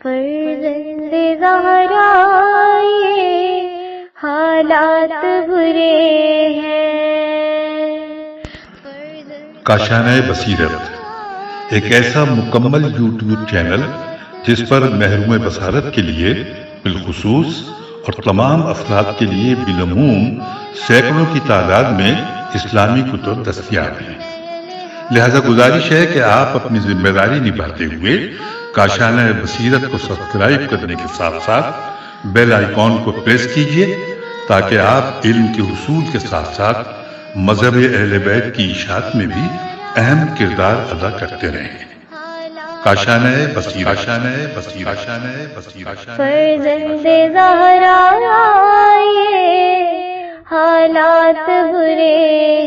فرزند زہرا یہ حالات برے ہیں۔ کاشانہ بصیرت ایک ایسا مکمل یوٹیوب چینل جس پر محروم بصارت کے لیے بالخصوص اور تمام افراد کے لیے بالعموم سینکڑوں کی تعداد میں اسلامی کتب دستیاب ہیں۔ لہذا گزارش ہے کہ آپ اپنی ذمہ داری نبھاتے ہوئے کاشانہ بصیرت کو سبسکرائب کرنے کے ساتھ ساتھ بیل آئیکن کو پریس کیجئے تاکہ آپ علم کے حصول کے ساتھ ساتھ مذہب اہل بیت کی اشاعت میں بھی اہم کردار ادا کرتے رہیں۔ کاشانہ بصیرت۔ فرزند زہرا یہ حالات برے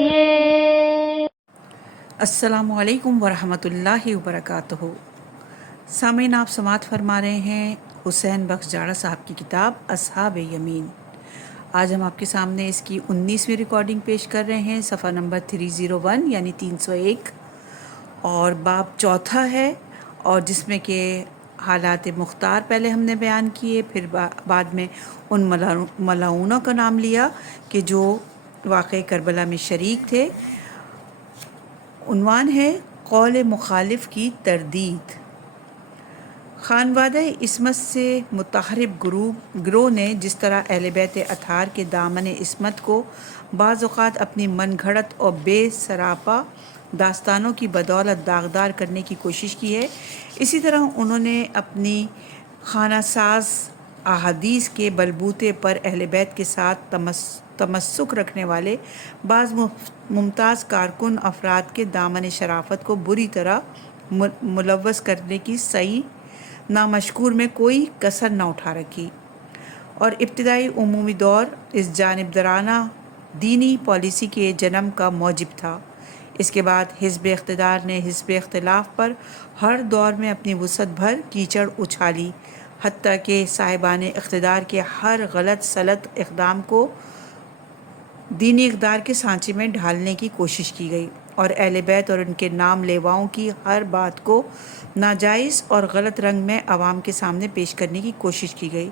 ہیں۔ السلام علیکم ورحمۃ اللہ وبرکاتہ۔ سامعین، آپ سماعت فرما رہے ہیں حسین بخش جاڑا صاحب کی کتاب اصحاب یمین۔ آج ہم آپ کے سامنے اس کی 19ویں ریکارڈنگ پیش کر رہے ہیں، صفحہ نمبر 301 یعنی 301، اور باب چوتھا ہے، اور جس میں کہ حالات مختار پہلے ہم نے بیان کیے، پھر بعد میں ان ملعونوں کا نام لیا کہ جو واقعہ کربلا میں شریک تھے۔ عنوان ہے قول مخالف کی تردید۔ خانوادہ عصمت سے متحرب گروہ نے جس طرح اہل بیت اطہار کے دامن عصمت کو بعض اوقات اپنی من گھڑت اور بے سراپا داستانوں کی بدولت داغدار کرنے کی کوشش کی ہے، اسی طرح انہوں نے اپنی خانہ ساز احادیث کے بلبوتے پر اہل بیت کے ساتھ تمسک رکھنے والے بعض ممتاز کارکن افراد کے دامن شرافت کو بری طرح ملوث کرنے کی صحیح نامشکور میں کوئی کسر نہ اٹھا رکھی، اور ابتدائی عمومی دور اس جانبدارانہ دینی پالیسی کے جنم کا موجب تھا۔ اس کے بعد حزب اقتدار نے حزب اختلاف پر ہر دور میں اپنی وسعت بھر کیچڑ اچھالی، حتیٰ کہ صاحبان اقتدار کے ہر غلط سلط اقدام کو دینی اقدار کے سانچے میں ڈھالنے کی کوشش کی گئی، اور اہل بیت اور ان کے نام لیواؤں کی ہر بات کو ناجائز اور غلط رنگ میں عوام کے سامنے پیش کرنے کی کوشش کی گئی۔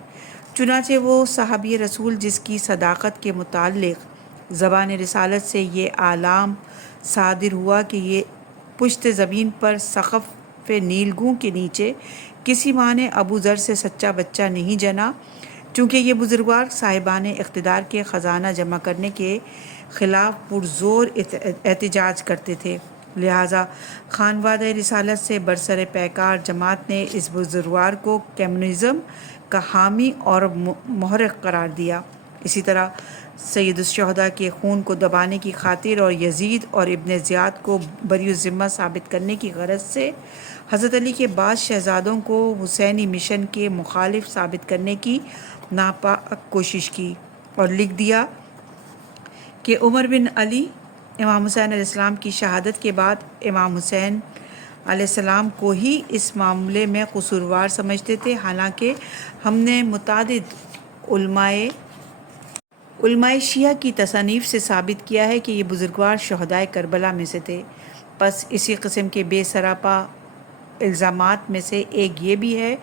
چنانچہ وہ صحابی رسول جس کی صداقت کے متعلق زبان رسالت سے یہ اعلام صادر ہوا کہ یہ پشت زمین پر سقف نیلگوں کے نیچے کسی ماں نے ابو ذر سے سچا بچہ نہیں جنا، چونکہ یہ بزرگوار صاحبان اقتدار کے خزانہ جمع کرنے کے خلاف پرزور احتجاج کرتے تھے، لہٰذا خانوادہ رسالت سے برسر پیکار جماعت نے اس بزرگوار کو کمیونزم کا حامی اور محرک قرار دیا۔ اسی طرح سید الشہداء کے خون کو دبانے کی خاطر اور یزید اور ابن زیاد کو بری الذمہ ثابت کرنے کی غرض سے حضرت علی کے بعض شہزادوں کو حسینی مشن کے مخالف ثابت کرنے کی ناپاک کوشش کی، اور لکھ دیا کہ عمر بن علی امام حسین علیہ السلام کی شہادت کے بعد امام حسین علیہ السلام کو ہی اس معاملے میں قصوروار سمجھتے تھے، حالانکہ ہم نے متعدد علماء شیعہ کی تصانیف سے ثابت کیا ہے کہ یہ بزرگوار شہدائے کربلا میں سے تھے۔ پس اسی قسم کے بے سراپا الزامات میں سے ایک یہ بھی ہے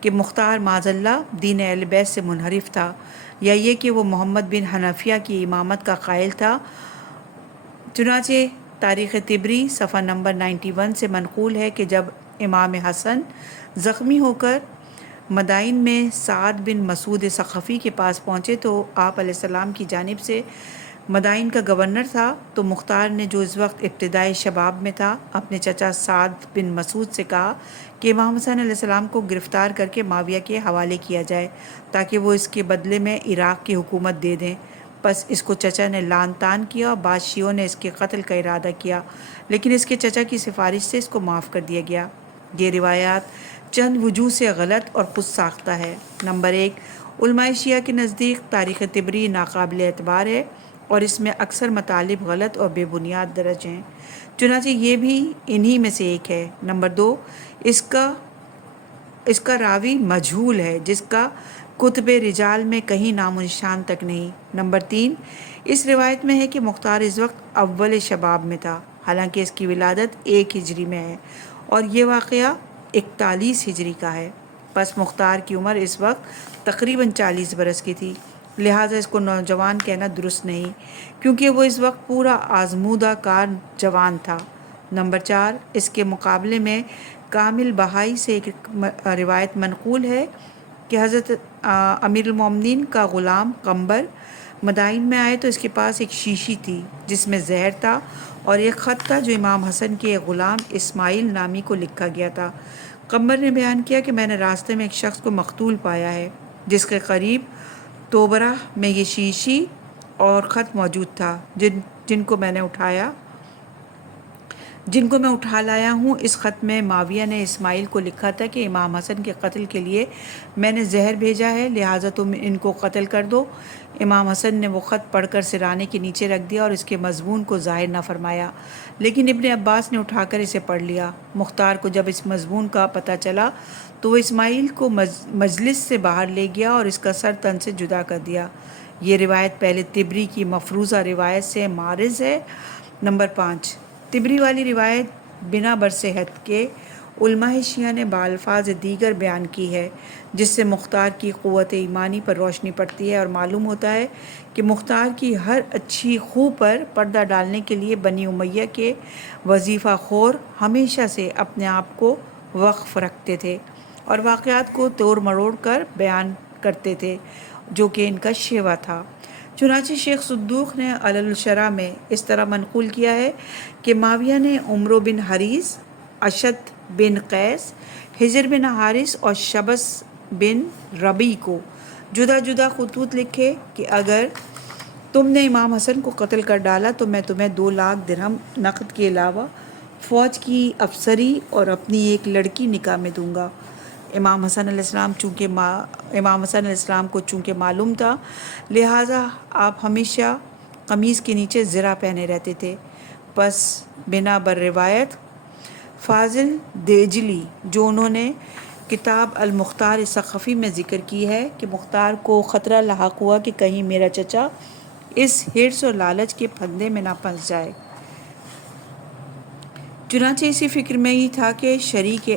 کہ مختار معاذ اللہ دین اہل بیت سے منحرف تھا، یا یہ کہ وہ محمد بن حنفیہ کی امامت کا قائل تھا۔ چنانچہ تاریخ طبری صفحہ نمبر 91 سے منقول ہے کہ جب امام حسن زخمی ہو کر مدائن میں سعد بن مسعود ثقفی کے پاس پہنچے تو آپ علیہ السلام کی جانب سے مدائن کا گورنر تھا، تو مختار نے جو اس وقت ابتدائی شباب میں تھا اپنے چچا سعد بن مسعود سے کہا کہ امام حسن علیہ السلام کو گرفتار کر کے معاویہ کے حوالے کیا جائے تاکہ وہ اس کے بدلے میں عراق کی حکومت دے دیں۔ پس اس کو چچا نے لعن طعن کیا اور بعض شیعوں نے اس کے قتل کا ارادہ کیا، لیکن اس کے چچا کی سفارش سے اس کو معاف کر دیا گیا۔ یہ روایات چند وجوہ سے غلط اور خود ساختہ ہے۔ نمبر 1، علماء شیعہ کے نزدیک تاریخ طبری ناقابل اعتبار ہے اور اس میں اکثر مطالب غلط اور بے بنیاد درج ہیں، چنانچہ یہ بھی انہی میں سے ایک ہے۔ نمبر 2، اس کا راوی مجہول ہے جس کا کتب رجال میں کہیں نام و نشان تک نہیں۔ نمبر 3، اس روایت میں ہے کہ مختار اس وقت اول شباب میں تھا، حالانکہ اس کی ولادت 1 ہجری میں ہے اور یہ واقعہ 41 ہجری کا ہے۔ پس مختار کی عمر اس وقت تقریباً 40 برس کی تھی، لہٰذا اس کو نوجوان کہنا درست نہیں، کیونکہ وہ اس وقت پورا آزمودہ کار جوان تھا۔ نمبر 4، اس کے مقابلے میں کامل بہائی سے ایک روایت منقول ہے کہ حضرت امیر المومنین کا غلام قمبر مدائن میں آئے تو اس کے پاس ایک شیشی تھی جس میں زہر تھا اور ایک خط تھا جو امام حسن کے ایک غلام اسماعیل نامی کو لکھا گیا تھا۔ قمبر نے بیان کیا کہ میں نے راستے میں ایک شخص کو مقتول پایا ہے جس کے قریب توبرہ میں یہ شیشی اور خط موجود تھا جن کو میں اٹھا لایا ہوں۔ اس خط میں معاویہ نے اسماعیل کو لکھا تھا کہ امام حسن کے قتل کے لیے میں نے زہر بھیجا ہے، لہٰذا تم ان کو قتل کر دو۔ امام حسن نے وہ خط پڑھ کر سرانے کے نیچے رکھ دیا اور اس کے مضمون کو ظاہر نہ فرمایا، لیکن ابن عباس نے اٹھا کر اسے پڑھ لیا۔ مختار کو جب اس مضمون کا پتہ چلا تو وہ اسماعیل کو مجلس سے باہر لے گیا اور اس کا سر تن سے جدا کر دیا۔ یہ روایت پہلے طبری کی مفروضہ روایت سے معرض ہے۔ نمبر 5، طبری والی روایت بنا برصحت کے علماء شیعہ نے بالفاظ دیگر بیان کی ہے، جس سے مختار کی قوت ایمانی پر روشنی پڑتی ہے اور معلوم ہوتا ہے کہ مختار کی ہر اچھی خو پر پردہ ڈالنے کے لیے بنی امیہ کے وظیفہ خور ہمیشہ سے اپنے آپ کو وقف رکھتے تھے اور واقعات کو توڑ مروڑ کر بیان کرتے تھے، جو کہ ان کا شیوا تھا۔ چنانچہ شیخ صدوق نے علل الشرع میں اس طرح منقول کیا ہے کہ معاویہ نے عمرو بن حریث، اشد بن قیس، حجر بن حارث اور شبس بن ربیع کو جدا جدا خطوط لکھے کہ اگر تم نے امام حسن کو قتل کر ڈالا تو میں تمہیں 2 لاکھ درہم نقد کے علاوہ فوج کی افسری اور اپنی ایک لڑکی نکاح میں دوں گا۔ امام حسن علیہ السلام کو چونکہ معلوم تھا، لہٰذا آپ ہمیشہ قمیص کے نیچے زرہ پہنے رہتے تھے۔ پس بنا بر روایت فاضل دیجلی، جو انہوں نے کتاب المختار ثقفی میں ذکر کی ہے کہ مختار کو خطرہ لاحق ہوا کہ کہیں میرا چچا اس حرص اور لالچ کے پھندے میں نہ پھنس جائے۔ چنانچہ اسی فکر میں ہی تھا کہ شریک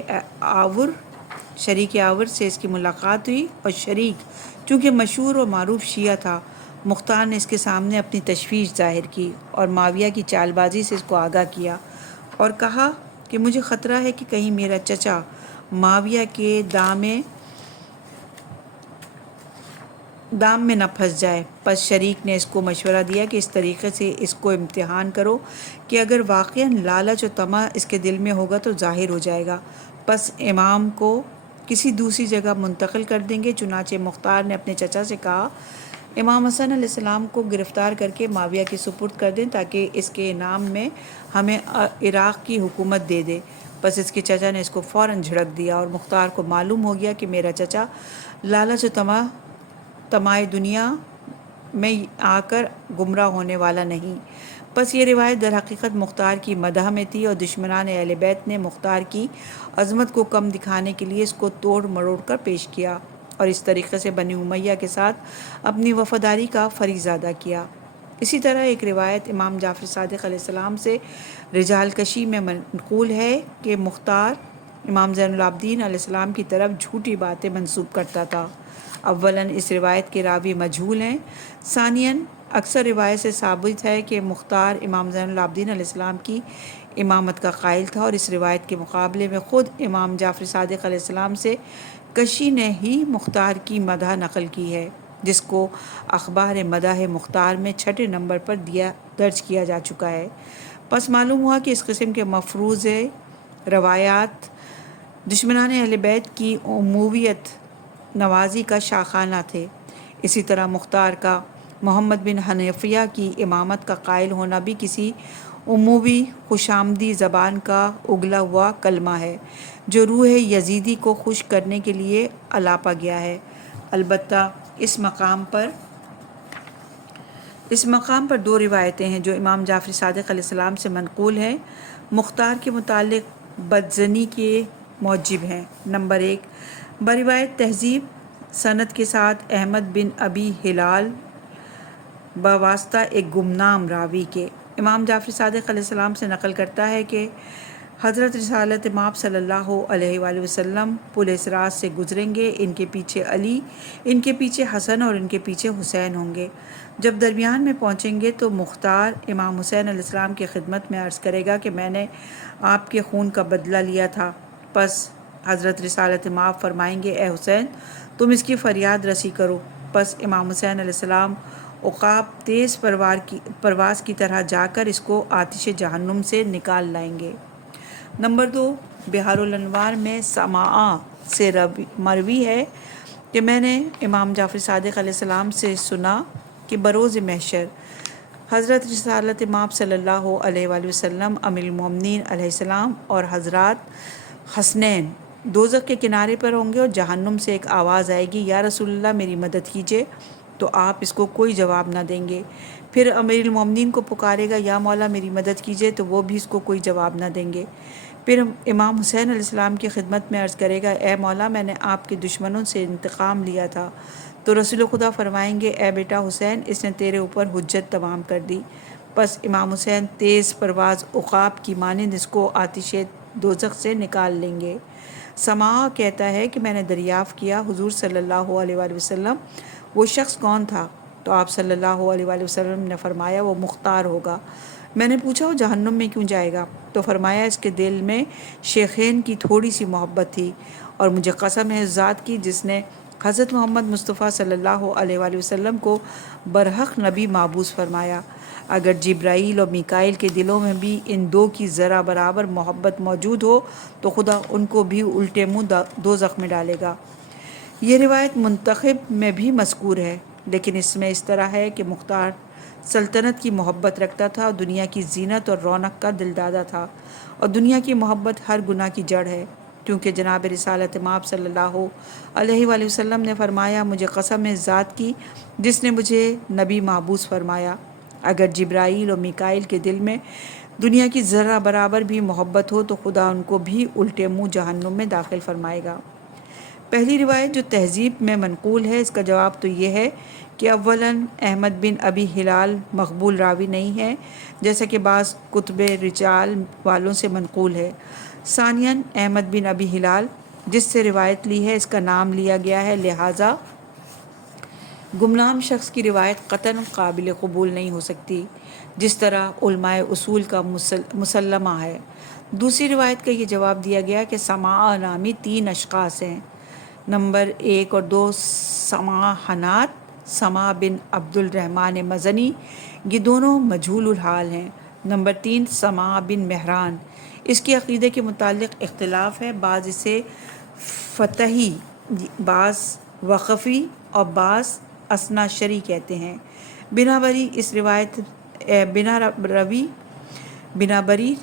آور سے اس کی ملاقات ہوئی اور شریک چونکہ مشہور اور معروف شیعہ تھا، مختار نے اس کے سامنے اپنی تشویش ظاہر کی اور معاویہ کی چال بازی سے اس کو آگاہ کیا اور کہا کہ مجھے خطرہ ہے کہ کہیں میرا چچا معاویہ کے دام میں نہ پھنس جائے۔ پس شریک نے اس کو مشورہ دیا کہ اس طریقے سے اس کو امتحان کرو کہ اگر واقعاً لالچ و طمع اس کے دل میں ہوگا تو ظاہر ہو جائے گا، پس امام کو کسی دوسری جگہ منتقل کر دیں گے۔ چنانچہ مختار نے اپنے چچا سے کہا امام حسن علیہ السلام کو گرفتار کر کے معاویہ کے سپرد کر دیں تاکہ اس کے انعام میں ہمیں عراق کی حکومت دے دے۔ پس اس کے چچا نے اس کو فوراً جھڑک دیا اور مختار کو معلوم ہو گیا کہ میرا چچا لالچ و طمع دنیا میں آ کر گمراہ ہونے والا نہیں۔ پس یہ روایت در حقیقت مختار کی مدح میں تھی اور دشمنان اہل بیت نے مختار کی عظمت کو کم دکھانے کے لیے اس کو توڑ مروڑ کر پیش کیا اور اس طریقے سے بنی امیہ کے ساتھ اپنی وفاداری کا فریضہ ادا کیا۔ اسی طرح ایک روایت امام جعفر صادق علیہ السلام سے رجال کشی میں منقول ہے کہ مختار امام زین العابدین علیہ السلام کی طرف جھوٹی باتیں منسوب کرتا تھا۔ اولاً اس روایت کے راوی مجہول ہیں، ثانیاً اکثر روایت سے ثابت ہے کہ مختار امام زین العابدین علیہ السلام کی امامت کا قائل تھا اور اس روایت کے مقابلے میں خود امام جعفر صادق علیہ السلام سے کشی نے ہی مختار کی مدح نقل کی ہے، جس کو اخبار مدح مختار میں 6 نمبر پر درج کیا جا چکا ہے۔ پس معلوم ہوا کہ اس قسم کے مفروض روایات دشمنان اہل بیت کی عمویت نوازی کا شاخانہ تھے۔ اسی طرح مختار کا محمد بن حنفیہ کی امامت کا قائل ہونا بھی کسی عموی خوشامدی زبان کا اگلا ہوا کلمہ ہے جو روح یزیدی کو خوش کرنے کے لیے الاپا گیا ہے۔ البتہ اس مقام پر 2 روایتیں ہیں جو امام جعفر صادق علیہ السلام سے منقول ہیں، مختار کے متعلق بدظنی کے موجب ہیں۔ نمبر 1، بروایت تہذیب سند کے ساتھ احمد بن ابی ہلال بواسطہ ایک گمنام راوی کے امام جعفر صادق علیہ السلام سے نقل کرتا ہے کہ حضرت رسالت مآب صلی اللہ علیہ وآلہ وسلم پل صراط سے گزریں گے، ان کے پیچھے علی، ان کے پیچھے حسن اور ان کے پیچھے حسین ہوں گے۔ جب درمیان میں پہنچیں گے تو مختار امام حسین علیہ السلام کی خدمت میں عرض کرے گا کہ میں نے آپ کے خون کا بدلہ لیا تھا۔ پس حضرت رسالت مآب فرمائیں گے، اے حسین تم اس کی فریاد رسی کرو۔ پس امام حسین علیہ السلام عقاب تیز پرواز کی طرح جا کر اس کو آتش جہنم سے نکال لائیں گے۔ نمبر 2، بحار الانوار میں سماعہ سے مروی ہے کہ میں نے امام جعفر صادق علیہ السلام سے سنا کہ بروز محشر حضرت رسالت مآب صلی اللہ علیہ وآلہ وسلم، امیر المومنین علیہ السلام اور حضرات حسنین دوزخ کے کنارے پر ہوں گے اور جہنم سے ایک آواز آئے گی، یا رسول اللہ میری مدد کیجیے، تو آپ اس کو کوئی جواب نہ دیں گے۔ پھر امیر المومنین کو پکارے گا، یا مولا میری مدد کیجیے، تو وہ بھی اس کو کوئی جواب نہ دیں گے۔ پھر امام حسین علیہ السلام کی خدمت میں عرض کرے گا، اے مولا میں نے آپ کے دشمنوں سے انتقام لیا تھا، تو رسول خدا فرمائیں گے، اے بیٹا حسین اس نے تیرے اوپر حجت تمام کر دی۔ پس امام حسین تیز پرواز عقاب کی مانند اس کو آتش دوزخ سے نکال لیں گے۔ سماع کہتا ہے کہ میں نے دریافت کیا حضور صلی اللہ علیہ وآلہ وسلم وہ شخص کون تھا؟ تو آپ صلی اللہ علیہ وآلہ وسلم نے فرمایا وہ مختار ہوگا۔ میں نے پوچھا وہ جہنم میں کیوں جائے گا؟ تو فرمایا اس کے دل میں شیخین کی تھوڑی سی محبت تھی، اور مجھے قسم ہے اس ذات کی جس نے حضرت محمد مصطفیٰ صلی اللہ علیہ وآلہ وسلم کو برحق نبی معبوس فرمایا، اگر جبرائیل اور میکائیل کے دلوں میں بھی ان دو کی ذرہ برابر محبت موجود ہو تو خدا ان کو بھی الٹے منہ دوزخ میں ڈالے گا۔ یہ روایت منتخب میں بھی مذکور ہے، لیکن اس میں اس طرح ہے کہ مختار سلطنت کی محبت رکھتا تھا اور دنیا کی زینت اور رونق کا دلدادہ تھا، اور دنیا کی محبت ہر گناہ کی جڑ ہے، کیونکہ جناب رسالت مآب صلی اللہ علیہ وآلہ وسلم نے فرمایا، مجھے قسم ہے ذات کی جس نے مجھے نبی معبوس فرمایا، اگر جبرائیل اور میکائیل کے دل میں دنیا کی ذرہ برابر بھی محبت ہو تو خدا ان کو بھی الٹے منہ جہنم میں داخل فرمائے گا۔ پہلی روایت جو تہذیب میں منقول ہے، اس کا جواب تو یہ ہے کہ اولاً احمد بن ابی ہلال مقبول راوی نہیں ہے، جیسا کہ بعض کتب رجال والوں سے منقول ہے۔ ثانیاً احمد بن ابی ہلال جس سے روایت لی ہے اس کا نام لیا گیا ہے، لہٰذا گمنام شخص کی روایت قطعاً قابل قبول نہیں ہو سکتی، جس طرح علماء اصول کا مسلمہ ہے۔ دوسری روایت کا یہ جواب دیا گیا کہ سماع نامی 3 اشخاص ہیں، نمبر 1 اور 2 سماع حنات، سماع بن عبد الرحمن مزنی، یہ دونوں مجہول الحال ہیں، نمبر 3 سماع بن مہران، اس کے عقیدے کے متعلق اختلاف ہے، بعض اسے فتحی، بعض وقفی اور بعض اثنا شری کہتے ہیں۔ بنابری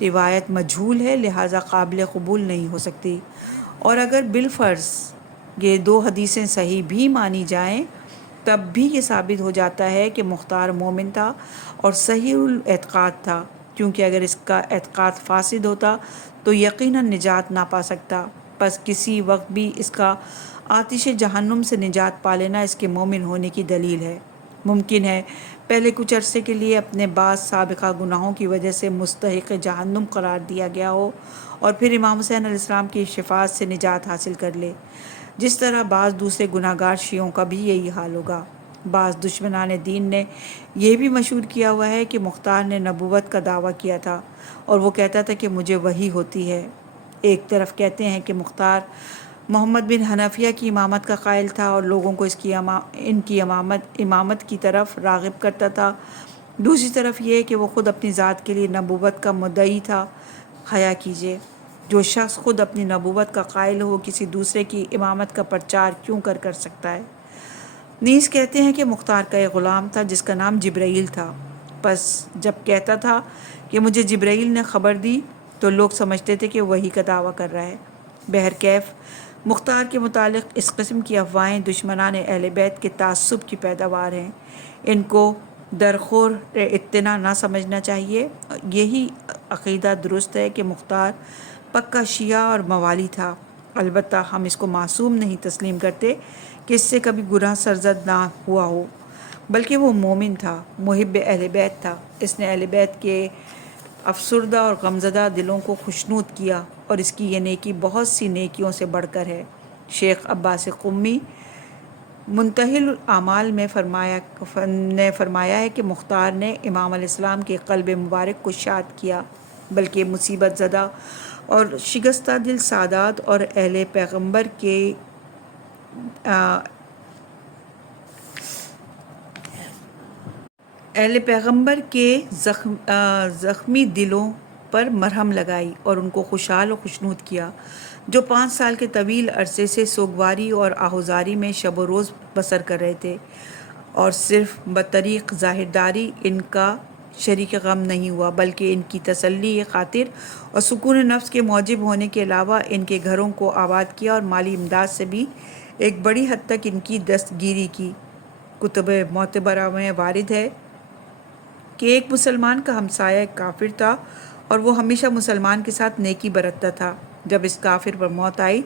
روایت مجہول ہے، لہٰذا قابل قبول نہیں ہو سکتی، اور اگر بالفرض یہ 2 حدیثیں صحیح بھی مانی جائیں تب بھی یہ ثابت ہو جاتا ہے کہ مختار مومن تھا اور صحیح الاعتقاد تھا، کیونکہ اگر اس کا اعتقاد فاسد ہوتا تو یقیناً نجات نہ پا سکتا، پس کسی وقت بھی اس کا آتش جہنم سے نجات پا لینا اس کے مومن ہونے کی دلیل ہے۔ ممکن ہے پہلے کچھ عرصے کے لیے اپنے بعض سابقہ گناہوں کی وجہ سے مستحق جہنم قرار دیا گیا ہو اور پھر امام حسین علیہ السلام کی شفاعت سے نجات حاصل کر لے، جس طرح بعض دوسرے گناہ گار شیعوں کا بھی یہی حال ہوگا۔ بعض دشمنان دین نے یہ بھی مشہور کیا ہوا ہے کہ مختار نے نبوت کا دعویٰ کیا تھا اور وہ کہتا تھا کہ مجھے وحی ہوتی ہے۔ ایک طرف کہتے ہیں کہ مختار محمد بن حنفیہ کی امامت کا قائل تھا اور لوگوں کو ان کی امامت کی طرف راغب کرتا تھا، دوسری طرف یہ کہ وہ خود اپنی ذات کے لیے نبوت کا مدعی تھا۔ خیا کیجیے، جو شخص خود اپنی نبوت کا قائل ہو کسی دوسرے کی امامت کا پرچار کیوں کر سکتا ہے؟ نیز کہتے ہیں کہ مختار کا ایک غلام تھا جس کا نام جبرائیل تھا، پس جب کہتا تھا کہ مجھے جبرائیل نے خبر دی تو لوگ سمجھتے تھے کہ وہی کا دعویٰ کر رہا ہے۔ بہرکیف مختار کے متعلق اس قسم کی افواہیں دشمنان اہل بیت کے تعصب کی پیداوار ہیں، ان کو درخور اطلاع نہ سمجھنا چاہیے۔ یہی عقیدہ درست ہے کہ مختار پکا شیعہ اور موالی تھا، البتہ ہم اس کو معصوم نہیں تسلیم کرتے کہ اس سے کبھی گناہ سرزد نہ ہوا ہو، بلکہ وہ مومن تھا، محب اہل بیت تھا، اس نے اہل بیت کے افسردہ اور غمزدہ دلوں کو خوشنود کیا، اور اس کی یہ نیکی بہت سی نیکیوں سے بڑھ کر ہے۔ شیخ عباس قمی منتہی الاعمال میں فرمایا ہے کہ مختار نے امام علیہ السلام کے قلب مبارک کو شاد کیا، بلکہ مصیبت زدہ اور شکستہ دل سادات اور اہل پیغمبر کے زخمی دلوں پر مرہم لگائی اور ان کو خوشحال و خوشنود کیا، جو 5 سال کے طویل عرصے سے سوگواری اور آہوزاری میں شب و روز بسر کر رہے تھے، اور صرف بطریق ظاہرداری ان کا شریک غم نہیں ہوا، بلکہ ان کی تسلی خاطر اور سکون نفس کے موجب ہونے کے علاوہ ان کے گھروں کو آباد کیا، اور مالی امداد سے بھی ایک بڑی حد تک ان کی دستگیری کی۔ کتب معتبرہ میں وارد ہے کہ ایک مسلمان کا ہمسایہ ایک کافر تھا، اور وہ ہمیشہ مسلمان کے ساتھ نیکی برتتا تھا۔ جب اس کافر پر موت آئی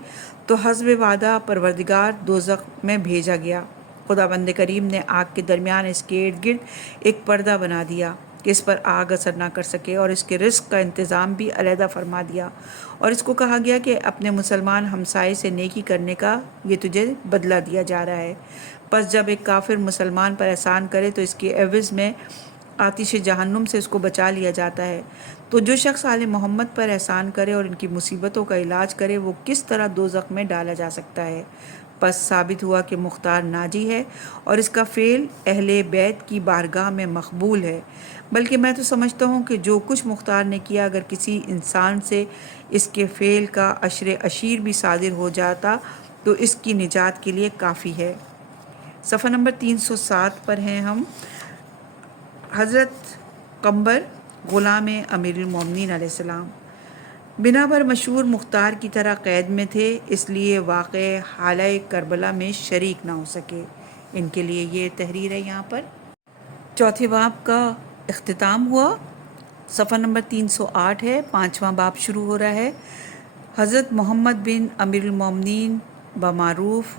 تو حسب وعدہ پروردگار دوزخ میں بھیجا گیا۔ خداوند کریم نے آگ کے درمیان اس کے ارد گرد ایک پردہ بنا دیا کہ اس پر آگ اثر نہ کر سکے، اور اس کے رزق کا انتظام بھی علیحدہ فرما دیا، اور اس کو کہا گیا کہ اپنے مسلمان ہمسائے سے نیکی کرنے کا یہ تجھے بدلہ دیا جا رہا ہے۔ پس جب ایک کافر مسلمان پر احسان کرے تو اس کے عوض میں آتش جہنم سے اس کو بچا لیا جاتا ہے۔ تو جو شخص آل محمد پر احسان کرے اور ان کی مصیبتوں کا علاج کرے، وہ کس طرح دوزخ میں ڈالا جا سکتا ہے؟ پس ثابت ہوا کہ مختار ناجی ہے، اور اس کا فعل اہل بیت کی بارگاہ میں مقبول ہے۔ بلکہ میں تو سمجھتا ہوں کہ جو کچھ مختار نے کیا، اگر کسی انسان سے اس کے فعل کا عشیر بھی صادر ہو جاتا تو اس کی نجات کے لیے کافی ہے۔ صفحہ نمبر 307 پر ہیں ہم۔ حضرت قمبر غلام امیر المومنین علیہ السلام بنا بر مشہور مختار کی طرح قید میں تھے، اس لیے واقع حالہ کربلا میں شریک نہ ہو سکے۔ ان کے لیے یہ تحریر ہے یہاں پر۔ چوتھے باب کا اختتام ہوا۔ صفحہ نمبر 308 ہے، 5واں باب شروع ہو رہا ہے۔ حضرت محمد بن امیر المومنین بمعروف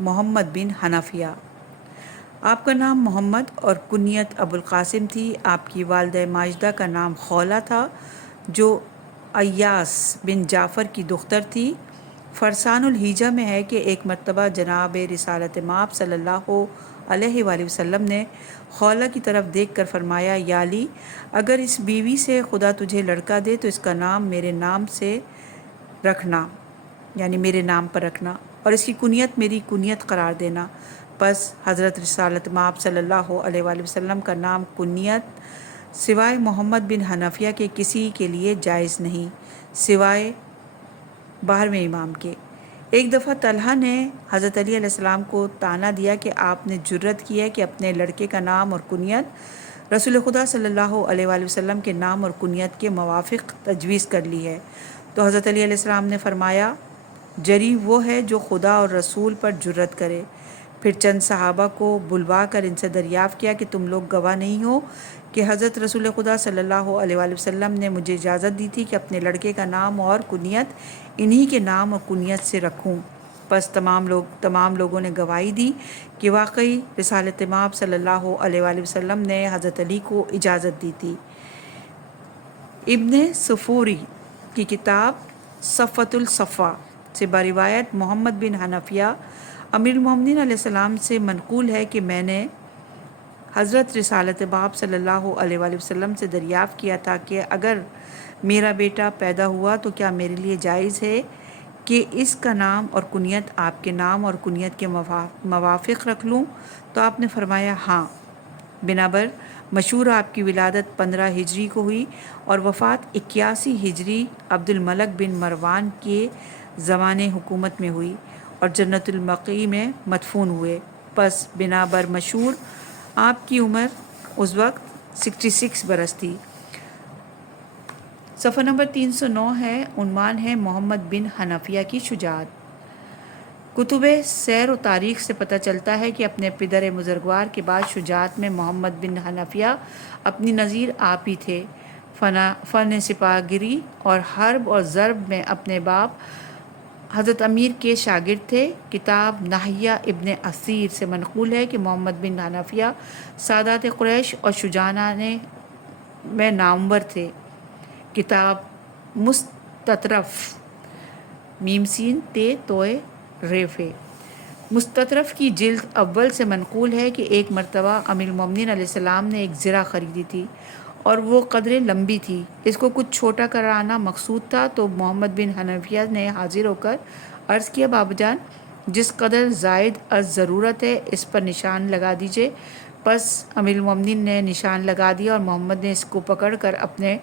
محمد بن حنفیہ، آپ کا نام محمد اور کنیت ابو القاسم تھی۔ آپ کی والدہ ماجدہ کا نام خولہ تھا، جو ایاس بن جعفر کی دختر تھی۔ فرسان الہجہ میں ہے کہ ایک مرتبہ جناب رسالت مآب صلی اللہ علیہ وآلہ وسلم نے خولہ کی طرف دیکھ کر فرمایا، یا علی، اگر اس بیوی سے خدا تجھے لڑکا دے تو اس کا نام میرے نام سے رکھنا، یعنی میرے نام پر رکھنا، اور اس کی کنیت میری کنیت قرار دینا۔ پس حضرت رسالت مآب صلی اللہ علیہ وآلہ وسلم کا نام کنیت سوائے محمد بن حنفیہ کے کسی کے لیے جائز نہیں، سوائے 12ویں امام کے۔ ایک دفعہ طلحہ نے حضرت علی علیہ السلام کو طعنہ دیا کہ آپ نے جرت کی ہے کہ اپنے لڑکے کا نام اور کنیت رسول خدا صلی اللہ علیہ وآلہ وسلم کے نام اور کنیت کے موافق تجویز کر لی ہے۔ تو حضرت علی علیہ السلام نے فرمایا، جری وہ ہے جو خدا اور رسول پر جرت کرے۔ پھر چند صحابہ کو بلوا کر ان سے دریافت کیا کہ تم لوگ گواہ نہیں ہو کہ حضرت رسول خدا صلی اللہ علیہ وآلہ وسلم نے مجھے اجازت دی تھی کہ اپنے لڑکے کا نام اور کنیت انہی کے نام اور کنیت سے رکھوں۔ پس تمام لوگوں نے گواہی دی کہ واقعی رسالت مآب صلی اللہ علیہ وآلہ وسلم نے حضرت علی کو اجازت دی تھی۔ ابن صفوری کی کتاب صفۃ الصفا سے بروایت محمد بن حنفیہ امیر المومنین علیہ السلام سے منقول ہے کہ میں نے حضرت رسالت مآب صلی اللہ علیہ وآلہ وسلم سے دریافت کیا تھا کہ اگر میرا بیٹا پیدا ہوا تو کیا میرے لیے جائز ہے کہ اس کا نام اور کنیت آپ کے نام اور کنیت کے موافق رکھ لوں؟ تو آپ نے فرمایا ہاں۔ بنابر مشہور آپ کی ولادت 15 ہجری کو ہوئی اور وفات 81 ہجری عبد الملک بن مروان کے زمانے حکومت میں ہوئی، اور جنت البقیع میں مدفون ہوئے۔ پس بنابر مشہور آپ کی عمر اس وقت 66 برس تھی۔ صفحہ نمبر 309 ہے، عنوان ہے محمد بن حنفیہ کی شجاعت۔ کتب سیر و تاریخ سے پتہ چلتا ہے کہ اپنے پدر بزرگوار کے بعد شجاعت میں محمد بن حنفیہ اپنی نظیر آپ ہی تھے۔ فن سپاہ گری اور حرب اور ضرب میں اپنے باپ حضرت امیر کے شاگرد تھے۔ کتاب ناحیہ ابن اسیر سے منقول ہے کہ محمد بن حنفیہ سادات قریش اور شجاعانہ میں نامور تھے۔ کتاب مستطرف میم سین تے توئے ریفے مستطرف کی جلد اول سے منقول ہے کہ ایک مرتبہ امیر المومنین علیہ السلام نے ایک زرہ خریدی تھی اور وہ قدرے لمبی تھی، اس کو کچھ چھوٹا کرانا مقصود تھا، تو محمد بن حنفیہ نے حاضر ہو کر عرض کیا بابا جان، جس قدر زائد از ضرورت ہے اس پر نشان لگا دیجئے۔ پس امیر المومنین نے نشان لگا دیا اور محمد نے اس کو پکڑ کر اپنے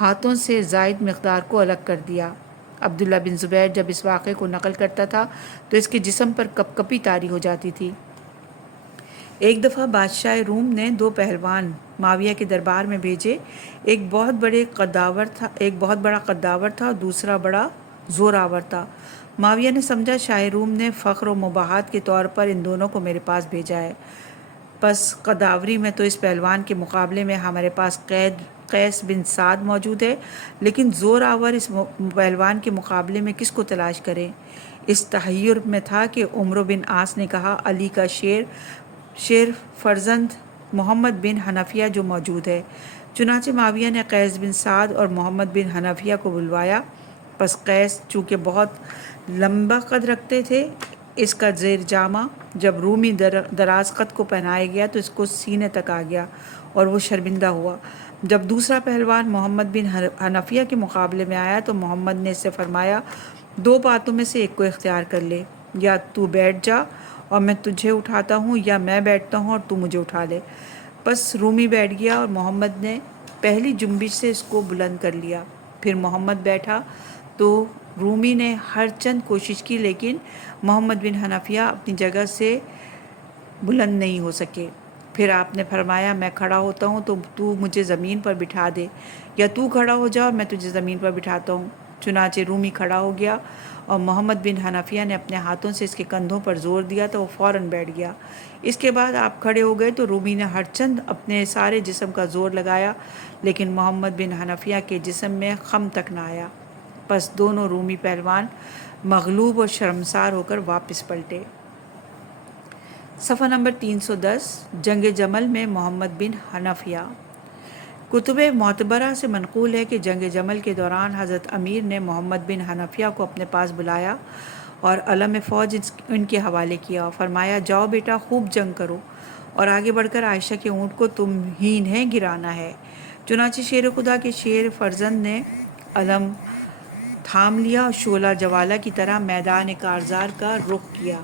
ہاتھوں سے زائد مقدار کو الگ کر دیا۔ عبداللہ بن زبیر جب اس واقعے کو نقل کرتا تھا تو اس کے جسم پر کپ کپی طاری ہو جاتی تھی۔ ایک دفعہ بادشاہ روم نے 2 پہلوان معاویہ کے دربار میں بھیجے، ایک بہت بڑا قداور تھا اور دوسرا بڑا زور آور تھا۔ معاویہ نے سمجھا شاہ روم نے فخر و مباحت کے طور پر ان دونوں کو میرے پاس بھیجا ہے، پس قداوری میں تو اس پہلوان کے مقابلے میں ہمارے پاس قیس بن سعد موجود ہے، لیکن زور آور اس پہلوان کے مقابلے میں کس کو تلاش کریں؟ اس تحیر میں تھا کہ عمرو بن عاص نے کہا علی کا شیر فرزند محمد بن حنفیہ جو موجود ہے۔ چنانچہ معاویہ نے قیس بن سعد اور محمد بن حنفیہ کو بلوایا، پس قیس چونکہ بہت لمبا قد رکھتے تھے، اس کا زیر جامہ جب رومی دراز قد کو پہنایا گیا تو اس کو سینے تک آ گیا اور وہ شرمندہ ہوا۔ جب دوسرا پہلوان محمد بن حنفیہ کے مقابلے میں آیا تو محمد نے اس سے فرمایا 2 باتوں میں سے ایک کو اختیار کر لے، یا تو بیٹھ جا اور میں تجھے اٹھاتا ہوں، یا میں بیٹھتا ہوں اور تو مجھے اٹھا لے۔ پس رومی بیٹھ گیا اور محمد نے پہلی جنبش سے اس کو بلند کر لیا۔ پھر محمد بیٹھا تو رومی نے ہر چند کوشش کی، لیکن محمد بن حنفیہ اپنی جگہ سے بلند نہیں ہو سکے۔ پھر آپ نے فرمایا میں کھڑا ہوتا ہوں تو مجھے زمین پر بٹھا دے، یا تو کھڑا ہو جا اور میں تجھے زمین پر بٹھاتا ہوں۔ چنانچہ رومی کھڑا ہو گیا اور محمد بن حنفیہ نے اپنے ہاتھوں سے اس کے کندھوں پر زور دیا تو وہ فوراً بیٹھ گیا۔ اس کے بعد آپ کھڑے ہو گئے تو رومی نے ہر چند اپنے سارے جسم کا زور لگایا، لیکن محمد بن حنفیہ کے جسم میں خم تک نہ آیا۔ پس دونوں رومی پہلوان مغلوب اور شرمسار ہو کر واپس پلٹے۔ صفحہ نمبر 310 جنگ جمل میں محمد بن حنفیہ۔ کتب معتبرہ سے منقول ہے کہ جنگ جمل کے دوران حضرت امیر نے محمد بن حنفیہ کو اپنے پاس بلایا اور علم فوج ان کے حوالے کیا اور فرمایا جاؤ بیٹا خوب جنگ کرو اور آگے بڑھ کر عائشہ کے اونٹ کو تمہیں گرانا ہے۔ چنانچہ شیر خدا کے شیر فرزند نے علم تھام لیا اور شعلہ جوالہ کی طرح میدان کارزار کا رخ کیا۔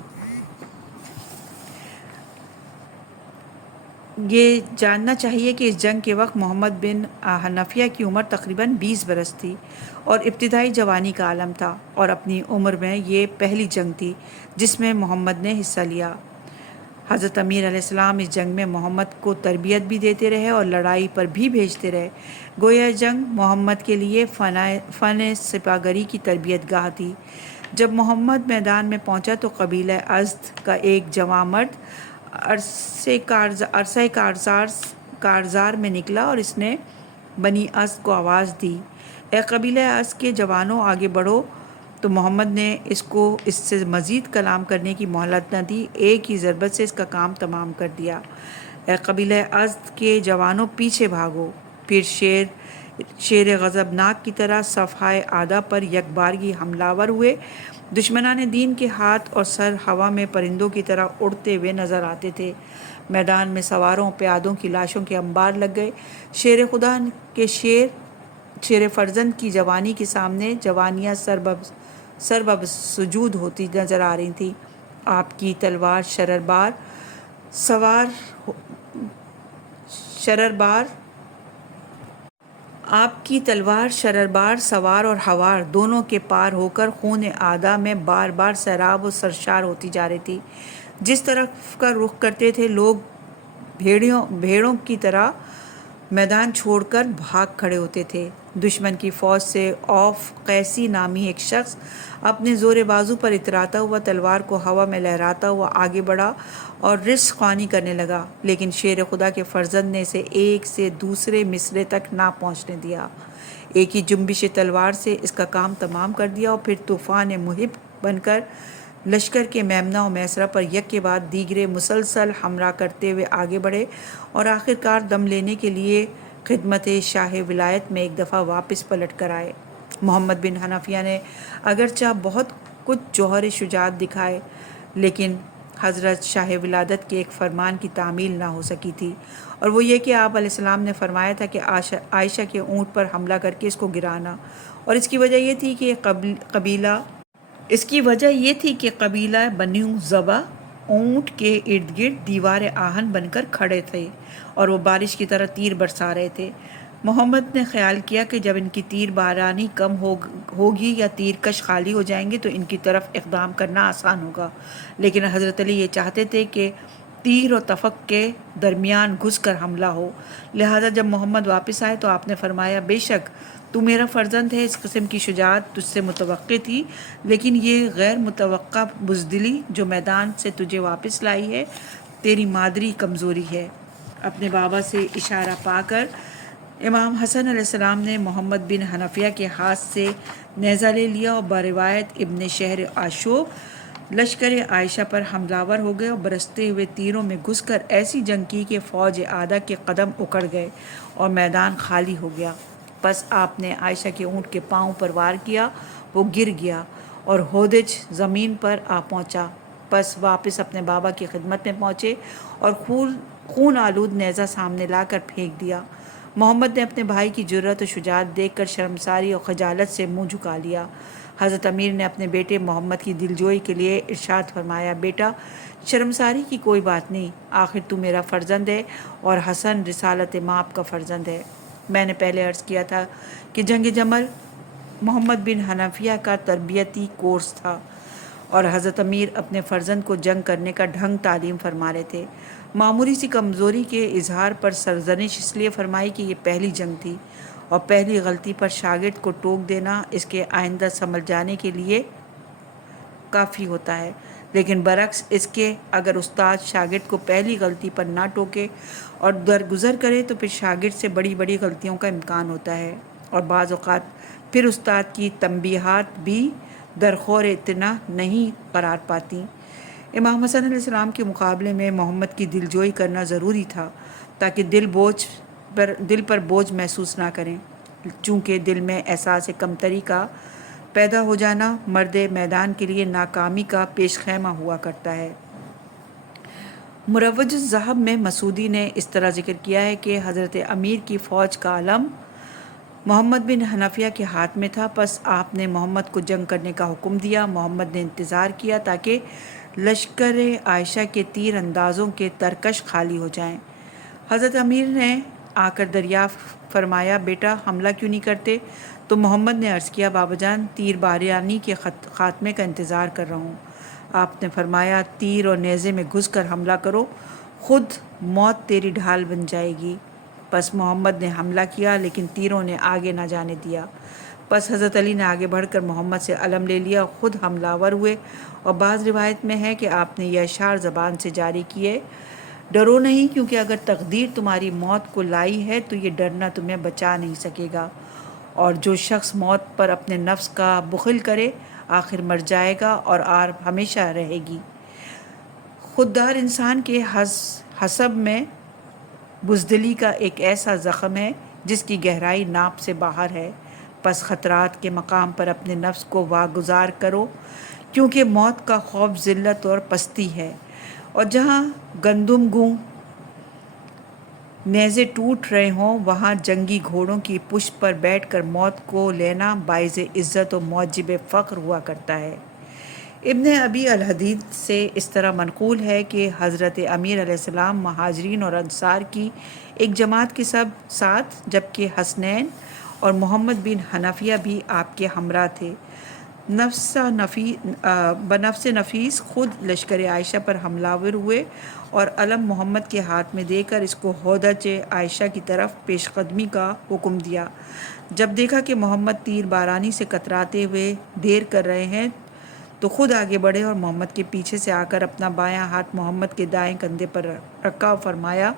یہ جاننا چاہیے کہ اس جنگ کے وقت محمد بن حنفیہ کی عمر تقریباً 20 برس تھی اور ابتدائی جوانی کا عالم تھا، اور اپنی عمر میں یہ پہلی جنگ تھی جس میں محمد نے حصہ لیا۔ حضرت امیر علیہ السلام اس جنگ میں محمد کو تربیت بھی دیتے رہے اور لڑائی پر بھی بھیجتے رہے، گویا جنگ محمد کے لیے فن سپاہگری کی تربیت گاہ تھی۔ جب محمد میدان میں پہنچا تو قبیلہ ازد کا ایک جوان مرد عرصہ کارزار میں نکلا اور اس نے بنی ازد کو آواز دی اے قبیلہ ازد کے جوانوں آگے بڑھو، تو محمد نے اس کو اس سے مزید کلام کرنے کی مہلت نہ دی، ایک ہی ضربت سے اس کا کام تمام کر دیا۔ اے قبیلہ ازد کے جوانوں پیچھے بھاگو۔ پھر شیر غضبناک کی طرح صفحہ اعداء پر یک بارگی حملہ آور ہوئے۔ دشمنان دین کے ہاتھ اور سر ہوا میں پرندوں کی طرح اڑتے ہوئے نظر آتے تھے۔ میدان میں سواروں پیادوں کی لاشوں کے انبار لگ گئے۔ شیر خدا کے شیر فرزند کی جوانی کے سامنے جوانیاں سربب سجود ہوتی نظر آ رہی تھیں۔ آپ کی تلوار شرربار سوار اور ہوار دونوں کے پار ہو کر خون اعداء میں بار بار سیراب و سرشار ہوتی جا رہی تھی۔ جس طرف کا رخ کرتے تھے لوگ بھیڑوں کی طرح میدان چھوڑ کر بھاگ کھڑے ہوتے تھے۔ دشمن کی فوج سے اوف قیسی نامی ایک شخص اپنے زور بازو پر اتراتا ہوا تلوار کو ہوا میں لہراتا ہوا آگے بڑھا اور رزق خوانی کرنے لگا، لیکن شیر خدا کے فرزند نے اسے ایک سے دوسرے مصرے تک نہ پہنچنے دیا۔ ایک ہی جنبش تلوار سے اس کا کام تمام کر دیا اور پھر طوفان محب بن کر لشکر کے میمنہ و میسرہ پر یک کے بعد دیگرے مسلسل حملہ کرتے ہوئے آگے بڑھے اور آخر کار دم لینے کے لیے خدمت شاہ ولایت میں ایک دفعہ واپس پلٹ کر آئے۔ محمد بن حنفیہ نے اگرچہ بہت کچھ جوہر شجاعت دکھائے، لیکن حضرت شاہ ولادت کے ایک فرمان کی تعمیل نہ ہو سکی تھی، اور وہ یہ کہ آپ علیہ السلام نے فرمایا تھا کہ عائشہ کے اونٹ پر حملہ کر کے اس کو گرانا، اور اس کی وجہ یہ تھی کہ قبیلہ بنو ذبح اونٹ کے ارد گرد دیوار آہن بن کر کھڑے تھے اور وہ بارش کی طرح تیر برسا رہے تھے۔ محمد نے خیال کیا کہ جب ان کی تیر بارانی کم ہوگی یا تیر کش خالی ہو جائیں گے تو ان کی طرف اقدام کرنا آسان ہوگا، لیکن حضرت علی یہ چاہتے تھے کہ تیر و تفق کے درمیان گھس کر حملہ ہو، لہذا جب محمد واپس آئے تو آپ نے فرمایا، بے شک تو میرا فرزند ہے، اس قسم کی شجاعت تجھ سے متوقع تھی، لیکن یہ غیر متوقع بزدلی جو میدان سے تجھے واپس لائی ہے تیری مادری کمزوری ہے۔ اپنے بابا سے اشارہ پا کر امام حسن علیہ السلام نے محمد بن حنفیہ کے ہاتھ سے نیزہ لے لیا اور بروایت ابن شہر آشوب لشکر عائشہ پر حملہ ور ہو گئے اور برستے ہوئے تیروں میں گھس کر ایسی جنگ کی کہ فوج آدھا کے قدم اکڑ گئے اور میدان خالی ہو گیا۔ پس آپ نے عائشہ کے اونٹ کے پاؤں پر وار کیا، وہ گر گیا اور ہودج زمین پر آ پہنچا۔ پس واپس اپنے بابا کی خدمت میں پہنچے اور خون آلود نیزہ سامنے لا کر پھینک دیا۔ محمد نے اپنے بھائی کی جرأت و شجاعت دیکھ کر شرمساری اور خجالت سے منہ جھکا لیا۔ حضرت امیر نے اپنے بیٹے محمد کی دلجوئی کے لیے ارشاد فرمایا، بیٹا شرمساری کی کوئی بات نہیں، آخر تو میرا فرزند ہے اور حسن رسالت مآب کا فرزند ہے۔ میں نے پہلے عرض کیا تھا کہ جنگ جمل محمد بن حنفیہ کا تربیتی کورس تھا اور حضرت امیر اپنے فرزند کو جنگ کرنے کا ڈھنگ تعلیم فرما رہے تھے۔ معمولی سی کمزوری کے اظہار پر سرزنش اس لیے فرمائی کہ یہ پہلی جنگ تھی اور پہلی غلطی پر شاگرد کو ٹوک دینا اس کے آئندہ سنبھل جانے کے لیے کافی ہوتا ہے، لیکن برعکس اس کے اگر استاد شاگرد کو پہلی غلطی پر نہ ٹوکے اور درگزر کرے تو پھر شاگرد سے بڑی بڑی غلطیوں کا امکان ہوتا ہے، اور بعض اوقات پھر استاد کی تنبیہات بھی درخور اعتنا نہیں قرار پاتی۔ امام حسن علیہ السلام کے مقابلے میں محمد کی دلجوئی کرنا ضروری تھا تاکہ دل پر بوجھ محسوس نہ کریں، چونکہ دل میں احساس کمتری کا پیدا ہو جانا مرد میدان کے لیے ناکامی کا پیش خیمہ ہوا کرتا ہے۔ مروج الذہب میں مسعودی نے اس طرح ذکر کیا ہے کہ حضرت امیر کی فوج کا علم محمد بن حنفیہ کے ہاتھ میں تھا، پس آپ نے محمد کو جنگ کرنے کا حکم دیا۔ محمد نے انتظار کیا تاکہ لشکر عائشہ کے تیر اندازوں کے ترکش خالی ہو جائیں۔ حضرت امیر نے آ کر دریافت فرمایا، بیٹا حملہ کیوں نہیں کرتے؟ تو محمد نے عرض کیا، بابا جان تیر بارانی کے خاتمے کا انتظار کر رہا ہوں۔ آپ نے فرمایا، تیر اور نیزے میں گھس کر حملہ کرو، خود موت تیری ڈھال بن جائے گی۔ پس محمد نے حملہ کیا لیکن تیروں نے آگے نہ جانے دیا۔ پس حضرت علی نے آگے بڑھ کر محمد سے علم لے لیا، خود حملہ آور ہوئے، اور بعض روایت میں ہے کہ آپ نے یہ اشعار زبان سے جاری کیے، ڈرو نہیں کیونکہ اگر تقدیر تمہاری موت کو لائی ہے تو یہ ڈرنا تمہیں بچا نہیں سکے گا، اور جو شخص موت پر اپنے نفس کا بخل کرے آخر مر جائے گا اور آر ہمیشہ رہے گی۔ خوددار انسان کے حسب میں بزدلی کا ایک ایسا زخم ہے جس کی گہرائی ناپ سے باہر ہے، پس خطرات کے مقام پر اپنے نفس کو واگزار کرو، کیونکہ موت کا خوف ذلت اور پستی ہے، اور جہاں گندم گوں نیزے ٹوٹ رہے ہوں وہاں جنگی گھوڑوں کی پشت پر بیٹھ کر موت کو لینا باعث عزت و موجب فخر ہوا کرتا ہے۔ ابن ابی الحدید سے اس طرح منقول ہے کہ حضرت امیر علیہ السلام مہاجرین اور انصار کی ایک جماعت کے ساتھ جبکہ حسنین اور محمد بن حنفیہ بھی آپ کے ہمراہ تھے، بنفس نفیس خود لشکر عائشہ پر حملہ آور ہوئے اور علم محمد کے ہاتھ میں دے کر اس کو ہودج عائشہ کی طرف پیش قدمی کا حکم دیا۔ جب دیکھا کہ محمد تیر بارانی سے کتراتے ہوئے دیر کر رہے ہیں تو خود آگے بڑھے اور محمد کے پیچھے سے آ کر اپنا بایاں ہاتھ محمد کے دائیں کندھے پر رکھا اور فرمایا،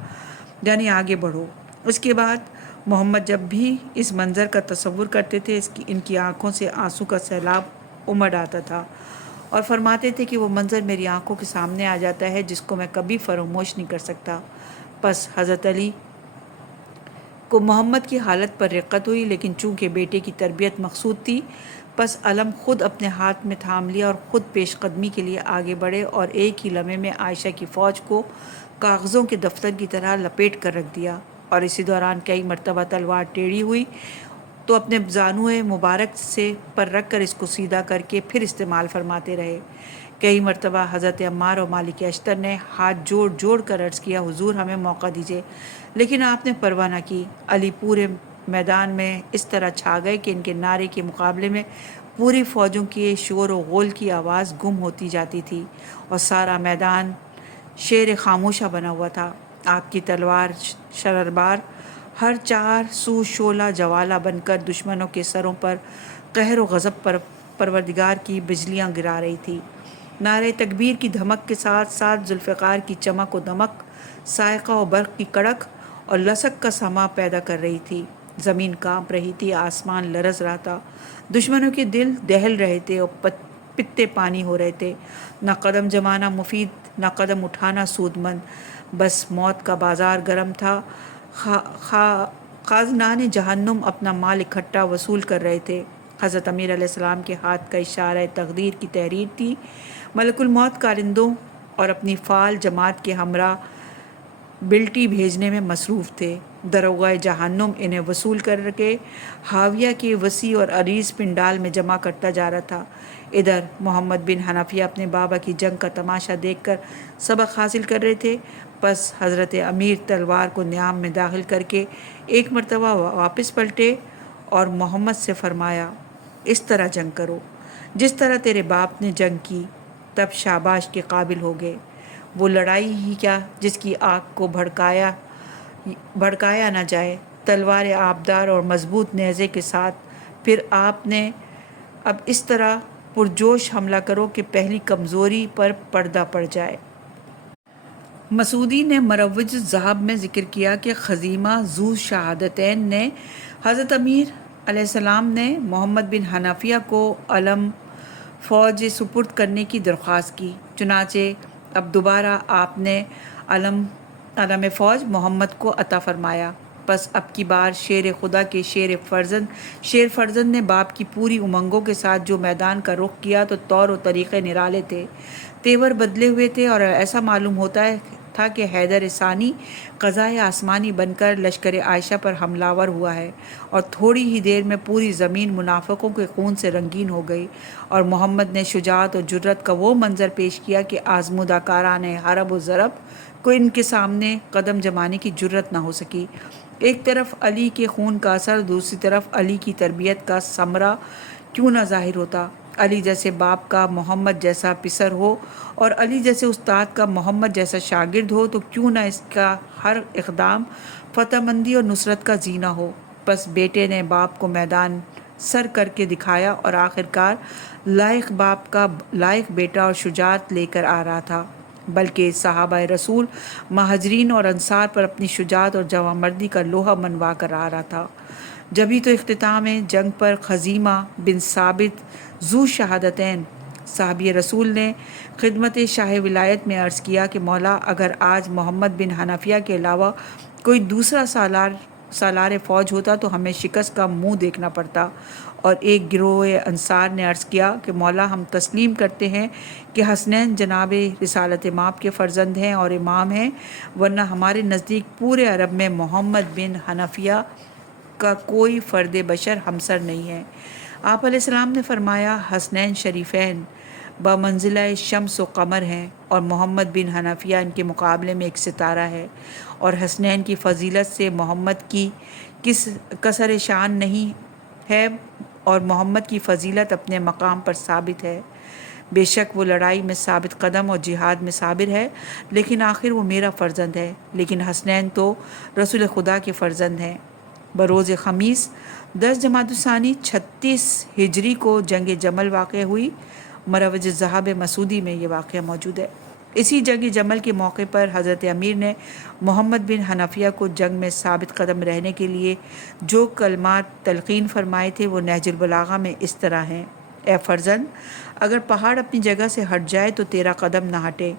یعنی آگے بڑھو۔ اس کے بعد محمد جب بھی اس منظر کا تصور کرتے تھے ان کی آنکھوں سے آنسو کا سیلاب امڑ آتا تھا اور فرماتے تھے کہ وہ منظر میری آنکھوں کے سامنے آ جاتا ہے جس کو میں کبھی فراموش نہیں کر سکتا۔ پس حضرت علی کو محمد کی حالت پر رقت ہوئی، لیکن چونکہ بیٹے کی تربیت مقصود تھی، پس علم خود اپنے ہاتھ میں تھام لیا اور خود پیش قدمی کے لیے آگے بڑھے اور ایک ہی لمحے میں عائشہ کی فوج کو کاغذوں کے دفتر کی طرح لپیٹ کر رکھ دیا، اور اسی دوران کئی مرتبہ تلوار ٹیڑھی ہوئی تو اپنے زانوئے مبارک سے پر رکھ کر اس کو سیدھا کر کے پھر استعمال فرماتے رہے۔ کئی مرتبہ حضرت عمار اور مالک اشتر نے ہاتھ جوڑ جوڑ کر عرض کیا، حضور ہمیں موقع دیجیے، لیکن آپ نے پرواہ نہ کی۔ علی پورے میدان میں اس طرح چھا گئے کہ ان کے نعرے کے مقابلے میں پوری فوجوں کے شور و غول کی آواز گم ہوتی جاتی تھی اور سارا میدان شیر خاموشہ بنا ہوا تھا۔ آپ کی تلوار شرربار ہر چار سو شعلہ جوالہ بن کر دشمنوں کے سروں پر قہر و غضب پر پروردگار کی بجلیاں گرا رہی تھی۔ نعرہ تکبیر کی دھمک کے ساتھ ساتھ ذوالفقار کی چمک و دمک، صاعقہ و برق کی کڑک اور لسک کا سما پیدا کر رہی تھی۔ زمین کانپ رہی تھی، آسمان لرز رہا تھا، دشمنوں کے دل دہل رہے تھے اور پتے پانی ہو رہے تھے۔ نہ قدم جمانا مفید، نہ قدم اٹھانا سود مند، بس موت کا بازار گرم تھا۔ خازنان جہنم اپنا مال اکٹھا وصول کر رہے تھے۔ حضرت امیر علیہ السلام کے ہاتھ کا اشارہ تقدیر کی تحریر تھی۔ ملک الموت کارندوں اور اپنی فعال جماعت کے ہمراہ بلٹی بھیجنے میں مصروف تھے۔ دروغہ جہنم انہیں وصول کر کے حاویہ کے وسیع اور عریض پنڈال میں جمع کرتا جا رہا تھا۔ ادھر محمد بن حنفیہ اپنے بابا کی جنگ کا تماشا دیکھ کر سبق حاصل کر رہے تھے۔ پس حضرت امیر تلوار کو نیام میں داخل کر کے ایک مرتبہ واپس پلٹے اور محمد سے فرمایا، اس طرح جنگ کرو جس طرح تیرے باپ نے جنگ کی، تب شاباش کے قابل ہو گئے۔ وہ لڑائی ہی کیا جس کی آگ کو بھڑکایا نہ جائے۔ تلوار آبدار اور مضبوط نیزے کے ساتھ پھر آپ نے اب اس طرح پرجوش حملہ کرو کہ پہلی کمزوری پر پردہ پڑ جائے۔ مسعودی نے مروج الذہب میں ذکر کیا کہ خزیمہ ذو شہادتین نے حضرت امیر علیہ السلام نے محمد بن حنفیہ کو علم فوج سپرد کرنے کی درخواست کی، چنانچہ اب دوبارہ آپ نے علم فوج محمد کو عطا فرمایا۔ پس اب کی بار شیر خدا کے شیر فرزند نے باپ کی پوری امنگوں کے ساتھ جو میدان کا رخ کیا تو طور و طریقے نرالے تھے، تیور بدلے ہوئے تھے اور ایسا معلوم ہوتا تھا کہ حیدر ثانی قضائے آسمانی بن کر لشکر عائشہ پر حملہ ہوا ہے، اور تھوڑی ہی دیر میں پوری زمین منافقوں کے خون سے رنگین ہو گئی، اور محمد نے شجاعت اور جرت کا وہ منظر پیش کیا کہ آزمودہ کاران حرب و ضرب کو ان کے سامنے قدم جمانے کی جرت نہ ہو سکی۔ ایک طرف علی کے خون کا اثر، دوسری طرف علی کی تربیت کا ثمرہ کیوں نہ ظاہر ہوتا۔ علی جیسے باپ کا محمد جیسا پسر ہو، اور علی جیسے استاد کا محمد جیسا شاگرد ہو، تو کیوں نہ اس کا ہر اقدام فتح مندی اور نصرت کا زینہ ہو۔ پس بیٹے نے باپ کو میدان سر کر کے دکھایا اور آخرکار لائق باپ کا لائق بیٹا اور شجاعت لے کر آ رہا تھا، بلکہ صحابہ رسول مہاجرین اور انصار پر اپنی شجاعت اور جوانمردی کا لوہا منوا کر آ رہا تھا۔ جبھی تو اختتام جنگ پر خزیمہ بن ثابت ذو شہادتین صحابی رسول نے خدمت شاہ ولایت میں عرض کیا کہ مولا، اگر آج محمد بن حنفیہ کے علاوہ کوئی دوسرا سالار فوج ہوتا تو ہمیں شکست کا منہ دیکھنا پڑتا۔ اور ایک گروہ انصار نے عرض کیا کہ مولا، ہم تسلیم کرتے ہیں کہ حسنین جناب رسالت مآب کے فرزند ہیں اور امام ہیں، ورنہ ہمارے نزدیک پورے عرب میں محمد بن حنفیہ کا کوئی فرد بشر ہمسر نہیں ہے۔ آپ علیہ السلام نے فرمایا، حسنین شریفین بمنزلہ شمس و قمر ہیں، اور محمد بن حنفیہ ان کے مقابلے میں ایک ستارہ ہے، اور حسنین کی فضیلت سے محمد کی کس کسر شان نہیں ہے، اور محمد کی فضیلت اپنے مقام پر ثابت ہے۔ بے شک وہ لڑائی میں ثابت قدم اور جہاد میں صابر ہے، لیکن آخر وہ میرا فرزند ہے، لیکن حسنین تو رسول خدا کے فرزند ہیں۔ بروز خمیس 10 جمادی الثانی 36 ہجری کو جنگ جمل واقع ہوئی۔ مروج الذہب مسعودی میں یہ واقعہ موجود ہے۔ اسی جنگ جمل کے موقع پر حضرت امیر نے محمد بن حنفیہ کو جنگ میں ثابت قدم رہنے کے لیے جو کلمات تلقین فرمائے تھے وہ نہج البلاغہ میں اس طرح ہیں۔ اے فرزند، اگر پہاڑ اپنی جگہ سے ہٹ جائے تو تیرا قدم نہ ہٹے۔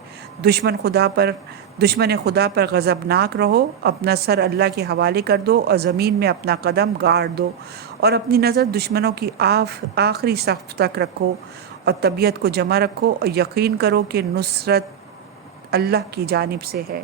دشمن خدا پر غضبناک رہو، اپنا سر اللہ کے حوالے کر دو اور زمین میں اپنا قدم گاڑ دو، اور اپنی نظر دشمنوں کی آخری صف تک رکھو، اور طبیعت کو جمع رکھو اور یقین کرو کہ نصرت اللہ کی جانب سے ہے۔